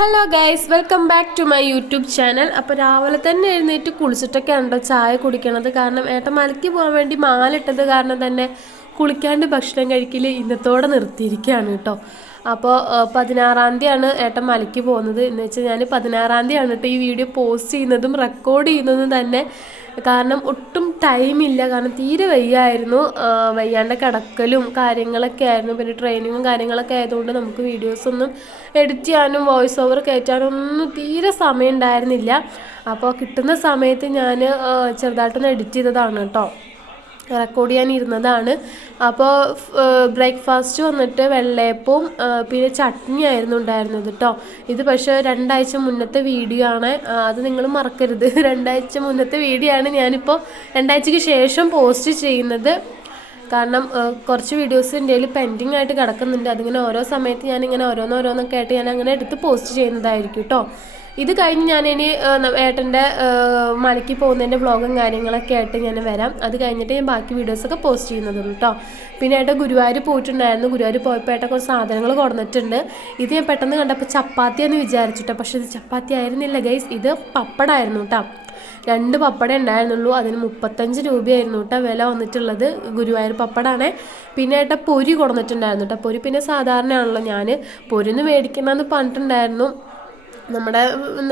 Hello guys, welcome back to my YouTube channel. അപ്പോൾ രാവിലെ തന്നെ എഴുന്നേറ്റ് കുളിച്ചിട്ടൊക്കെ ഉണ്ടോ ചായ കുടിക്കണത്. കാരണം ഏട്ടൻ മലയ്ക്ക് പോകാൻ വേണ്ടി മാലിട്ടത് കാരണം തന്നെ കുളിക്കാണ്ട് ഭക്ഷണം കഴിക്കൽ ഇന്നത്തോടെ നിർത്തിയിരിക്കുകയാണ് കേട്ടോ. അപ്പോൾ 16-ാം തീയതിയാണ് ഏട്ടൻ മലയ്ക്ക് പോകുന്നത്. എന്ന് വെച്ചാൽ ഞാൻ 16-ാം തീയതിയാണ് കേട്ടോ ഈ വീഡിയോ പോസ്റ്റ് ചെയ്യുന്നതും റെക്കോർഡ് ചെയ്യുന്നതും തന്നെ. കാരണം ഒട്ടും ടൈമില്ല, കാരണം തീരെ വയ്യായിരുന്നു. വയ്യാണ്ട് കിടക്കലും കാര്യങ്ങളൊക്കെ ആയിരുന്നു. പിന്നെ ട്രെയിനിങ്ങും കാര്യങ്ങളൊക്കെ ആയതുകൊണ്ട് നമുക്ക് വീഡിയോസൊന്നും എഡിറ്റ് ചെയ്യാനും വോയിസ് ഓവർ കയറ്റാനും ഒന്നും തീരെ സമയം ഉണ്ടായിരുന്നില്ല. അപ്പോൾ കിട്ടുന്ന സമയത്ത് ഞാൻ ചെറുതായിട്ടൊന്ന് എഡിറ്റ് ചെയ്തതാണ് കേട്ടോ, റെക്കോർഡ് ചെയ്യാനിരുന്നതാണ്. അപ്പോൾ ബ്രേക്ക്ഫാസ്റ്റ് വന്നിട്ട് വെള്ളയപ്പവും പിന്നെ ചട്നി ആയിരുന്നു ഉണ്ടായിരുന്നത് കേട്ടോ. ഇത് പക്ഷേ 2 ആഴ്ച മുന്നത്തെ വീഡിയോ ആണ്, അത് നിങ്ങൾ മറക്കരുത്. 2 ആഴ്ച മുന്നത്തെ വീഡിയോ ആണ് ഞാനിപ്പോൾ 2 ആഴ്ചയ്ക്ക് ശേഷം പോസ്റ്റ് ചെയ്യുന്നത്. കാരണം കുറച്ച് വീഡിയോസ് എൻ്റെ കയ്യിൽ പെൻഡിങ് ആയിട്ട് കിടക്കുന്നുണ്ട്. അതിങ്ങനെ ഓരോ സമയത്ത് ഞാനിങ്ങനെ ഓരോന്നൊക്കെ ആയിട്ട് ഞാൻ അങ്ങനെ എടുത്ത് പോസ്റ്റ് ചെയ്യുന്നതായിരിക്കും കേട്ടോ. ഇത് കഴിഞ്ഞ് ഞാനിനി ഏട്ടൻ്റെ മലയ്ക്ക് പോകുന്നതിൻ്റെ വ്ളോഗും കാര്യങ്ങളൊക്കെ ആയിട്ട് ഞാൻ വരാം. അത് കഴിഞ്ഞിട്ട് ഞാൻ ബാക്കി വീഡിയോസൊക്കെ പോസ്റ്റ് ചെയ്യുന്നതും കേട്ടോ. പിന്നെ ഏട്ടൻ ഗുരുവായൂർ പോയിട്ടുണ്ടായിരുന്നു. ഗുരുവായൂർ പോയപ്പോൾ ഏട്ടൻ കുറച്ച് സാധനങ്ങൾ കൊടുത്തിട്ടുണ്ട്. ഇത് ഞാൻ പെട്ടെന്ന് കണ്ടപ്പോൾ ചപ്പാത്തിയാന്ന് വിചാരിച്ചിട്ടോ, പക്ഷേ ഇത് ചപ്പാത്തി ആയിരുന്നില്ല ഗൈസ്, ഇത് പപ്പടമായിരുന്നു കേട്ടോ. 2 പപ്പടം ഉണ്ടായിരുന്നുള്ളൂ. അതിന് 35 രൂപയായിരുന്നു കേട്ടോ വില വന്നിട്ടുള്ളത്. ഗുരുവായൂർ പപ്പടമാണ്. പിന്നെ ഏട്ടൻ പൊരി കൊടുത്തിട്ടുണ്ടായിരുന്നു കേട്ടോ. പൊരി പിന്നെ സാധാരണയാണല്ലോ, ഞാൻ പൊരിന്ന് മേടിക്കണമെന്ന് പറഞ്ഞിട്ടുണ്ടായിരുന്നു, നമ്മുടെ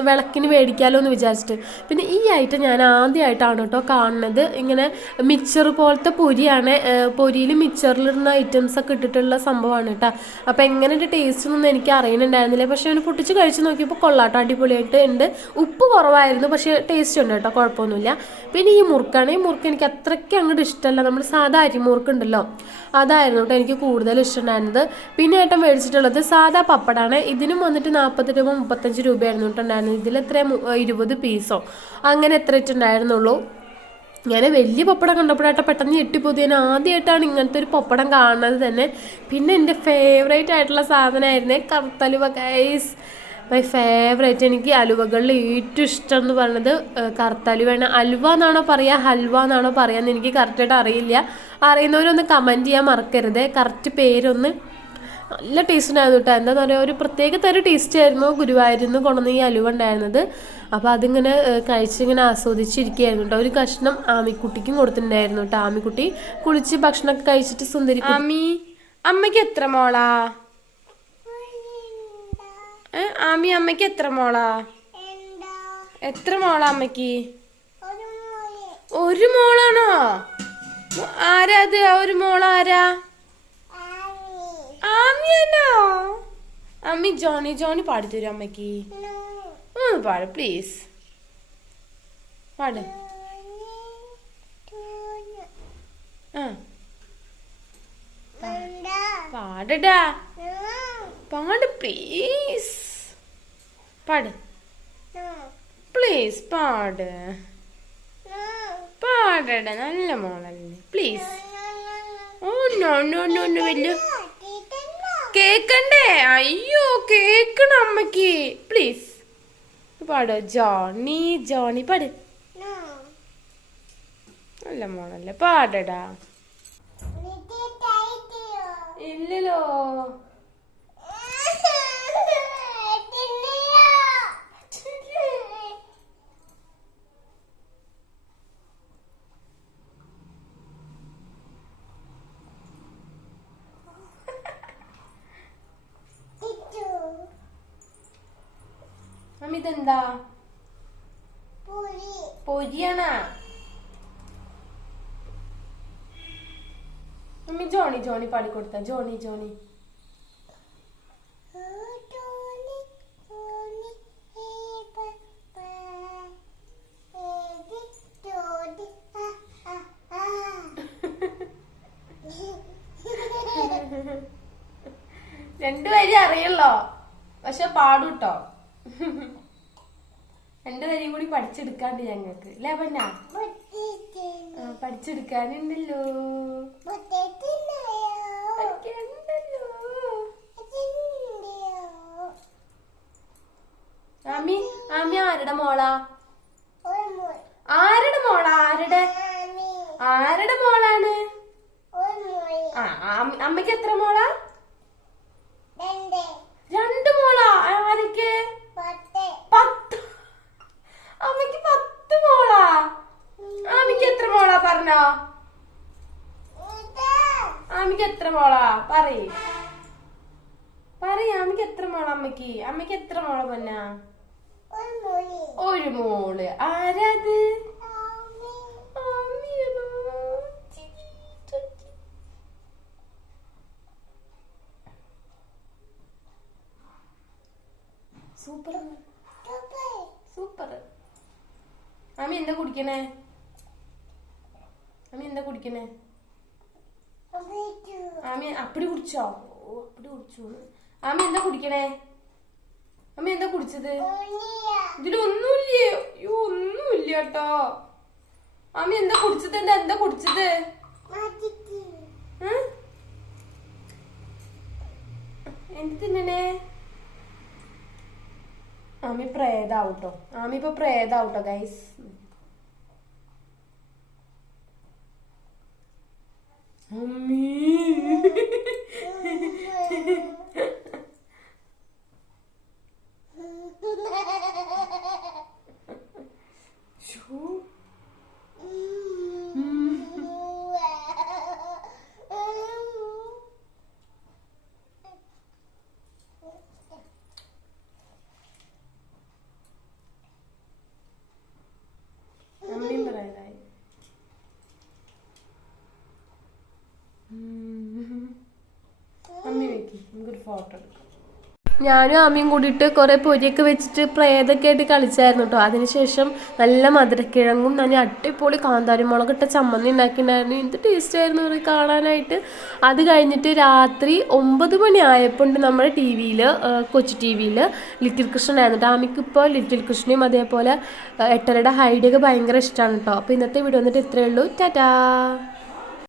വിളക്കിന് മേടിക്കാമല്ലോ എന്ന് വിചാരിച്ചിട്ട്. പിന്നെ ഈ ഐറ്റം ഞാൻ ആദ്യമായിട്ടാണ് കേട്ടോ കാണുന്നത്. ഇങ്ങനെ മിക്സർ പോലത്തെ പൊരിയാണ്. പൊരിയിൽ മിക്സറിലിടുന്ന ഐറ്റംസൊക്കെ ഇട്ടിട്ടുള്ള സംഭവമാണ് കേട്ടോ. അപ്പോൾ എങ്ങനെ ഒരു ടേസ്റ്റ് ഒന്നും എനിക്ക് അറിയുന്നുണ്ടായിരുന്നില്ല. പക്ഷേ അവന് പൊട്ടിച്ച് കഴിച്ച് നോക്കിയപ്പോൾ കൊള്ളാട്ടോ, അടിപൊളിയായിട്ട് ഉണ്ട്. ഉപ്പ് കുറവായിരുന്നു, പക്ഷേ ടേസ്റ്റ് ഉണ്ട് കേട്ടോ, കുഴപ്പമൊന്നുമില്ല. പിന്നെ ഈ മുറുക്കാണ്. ഈ മുറുക്ക് എനിക്ക് അത്രയ്ക്ക് അങ്ങോട്ട് ഇഷ്ടമല്ല. നമ്മൾ സാധാ അരിമുറുക്കുണ്ടല്ലോ, അതായിരുന്നു കേട്ടോ എനിക്ക് കൂടുതൽ ഇഷ്ടമുണ്ടായിരുന്നത്. പിന്നെ ഏട്ടൻ മേടിച്ചിട്ടുള്ളത് സാധാ പപ്പടാണ്. ഇതിനും വന്നിട്ട് 40 രൂപ 35 രൂപയായിരുന്നു കേട്ടുണ്ടായിരുന്നത്. ഇതിലെത്ര 20 പീസോ അങ്ങനെ എത്ര ഇട്ടുണ്ടായിരുന്നുള്ളൂ. ഞാൻ വലിയ പപ്പടം കണ്ടപ്പോഴായിട്ട് പെട്ടെന്ന് ഞെട്ടിപ്പോയി. ഞാൻ ആദ്യമായിട്ടാണ് ഇങ്ങനത്തെ ഒരു പപ്പടം കാണുന്നത് തന്നെ. പിന്നെ എൻ്റെ ഫേവറേറ്റ് ആയിട്ടുള്ള സാധനമായിരുന്നേ കറുത്തലുവ ഗൈസ്, മൈ ഫേവറേറ്റ്. എനിക്ക് അലുവകളിൽ ഏറ്റവും ഇഷ്ടം എന്ന് പറയുന്നത് കറുത്തലുവയാണ്. അലുവ എന്നാണോ പറയുക ഹൽവ എന്നാണോ പറയുക എനിക്ക് കറക്റ്റായിട്ട് അറിയില്ല. അറിയുന്നവരൊന്ന് കമൻറ്റ് ചെയ്യാൻ മറക്കരുത്. കറക്റ്റ് പേരൊന്ന്. നല്ല ടേസ്റ്റ് ഉണ്ടായിരുന്നു കേട്ടോ. എന്താണെന്ന് പറയുക, ഒരു പ്രത്യേക തരം ടേസ്റ്റ് ആയിരുന്നു ഗുരുവായൂരിൽ നിന്ന് കൊണ്ടുവന്ന ഈ അലുവ ഉണ്ടായിരുന്നത്. അപ്പോൾ അതിങ്ങനെ കഴിച്ചിങ്ങനെ ആസ്വദിച്ചിരിക്കുകയായിരുന്നു കേട്ടോ. ഒരു കഷ്ണം ആമിക്കുട്ടിക്കും കൊടുത്തിട്ടുണ്ടായിരുന്നു കേട്ടോ. ആമിക്കുട്ടി കുളിച്ച് ഭക്ഷണമൊക്കെ കഴിച്ചിട്ട് സുന്ദരി. അമ്മയ്ക്ക് എത്ര മോളാ? അമ്മയ്ക്ക് എത്ര മോളാ? എത്ര മോളാ അമ്മയ്ക്ക്? ഒരു മോളാണോ? ആരാ അത്? ഒരു മോളാരാ? ആമിയാണോ? അമ്മി ജോണി ജോണി പാടിത്തരും അമ്മയ്ക്ക്. പാട് പ്ലീസ്, പാട്. പാടടാ, പാട് പ്ലീസ്, പാട് പ്ലീസ്, പാട് പാടടാ, നല്ല മോളല്ലേ please. Oh no no no no, വലിയ കേക്കണ്ടേ? അയ്യോ കേക്കണം അമ്മയ്ക്ക് പ്ലീസ്. പാട് ജോണി ജോണി, പാട്. നല്ല മോളല്ലേ, പാടടാ. ഇല്ലല്ലോ. ഇതെന്താ? പൊരിയാണ മമ്മി? ജോണി ജോണി പാടിക്കൊടുത്ത. Johnny Johnny. രണ്ടുപേരും അറിയല്ലോ, പക്ഷെ പാടൂട്ടോ. 2 വരെയും കൂടി പഠിച്ചെടുക്കാണ്ട് ഞങ്ങൾക്ക് അല്ലേ പന്ന? പഠിച്ചെടുക്കാനുണ്ടല്ലോ. ആമി ആമി ആരുടെ മോളാ? ആരുടെ മോളാ? ആരുടെ മോളാണ്? അമ്മയ്ക്ക് എത്ര മോളാ? 2 മോളാ. ആരൊക്കെ? മോളാ പറയ് അമ്മക്ക് എത്ര മോളാ? അമ്മക്ക് എത്ര മോളെ പൊന്നാ? ഒരു മോള്. ആരാത്? Super super. അമ്മ എന്താ കുടിക്കണേ? ആമി അപ്പടി കുടിച്ചോ? ഓ അപ്പടി കുടിച്ചു. ആമി എന്താ കുടിക്കണേ? അമ്മ എന്താ കുടിച്ചത്? ഇതിലൊന്നുമില്ലേ? അയ്യോ ഒന്നുമില്ല കേട്ടോ. ആമി എന്താ കുടിച്ചത്? എന്താ കുടിച്ചത്? എന്ത് തിന്നണേ? ആമി പ്രേതാവൂട്ടോ. ആമി ഇപ്പൊ പ്രേതാവൂട്ടോ ഗൈസ്. അമ്മീ അമ്മയും പറയാതായി. അമ്മി വെക്കി നമുക്കൊരു ഫോട്ടോ എടുക്കാം. ഞാനും അമ്മയും കൂടിയിട്ട് കുറേ പൊരിയൊക്കെ വെച്ചിട്ട് പ്രേതൊക്കെ ആയിട്ട് കളിച്ചായിരുന്നു കേട്ടോ. അതിനുശേഷം നല്ല മധുരക്കിഴങ്ങും നല്ല അടിപൊളി കാന്താരി മുളകിട്ട ചമ്മന്തി ഉണ്ടാക്കിയിട്ടുണ്ടായിരുന്നു. എന്ത് ടേസ്റ്റ് ആയിരുന്നു അത് കാണാനായിട്ട്. അത് കഴിഞ്ഞിട്ട് രാത്രി 9 മണി ആയപ്പോൾ നമ്മുടെ ടി വിയിൽ, കൊച്ചു ടി വിയിൽ ലിറ്റിൽ കൃഷ്ണൻ ആയിരുന്നു. അമ്മയ്ക്ക് ഇപ്പോൾ ലിറ്റിൽ കൃഷ്ണയും അതേപോലെ 8:30 ഹൈഡിയൊക്കെ ഭയങ്കര ഇഷ്ടമാണ് കേട്ടോ. അപ്പോൾ ഇന്നത്തെ വീഡിയോ വന്നിട്ട് ഇത്രയേ ഉള്ളൂ. ടാറ്റാ.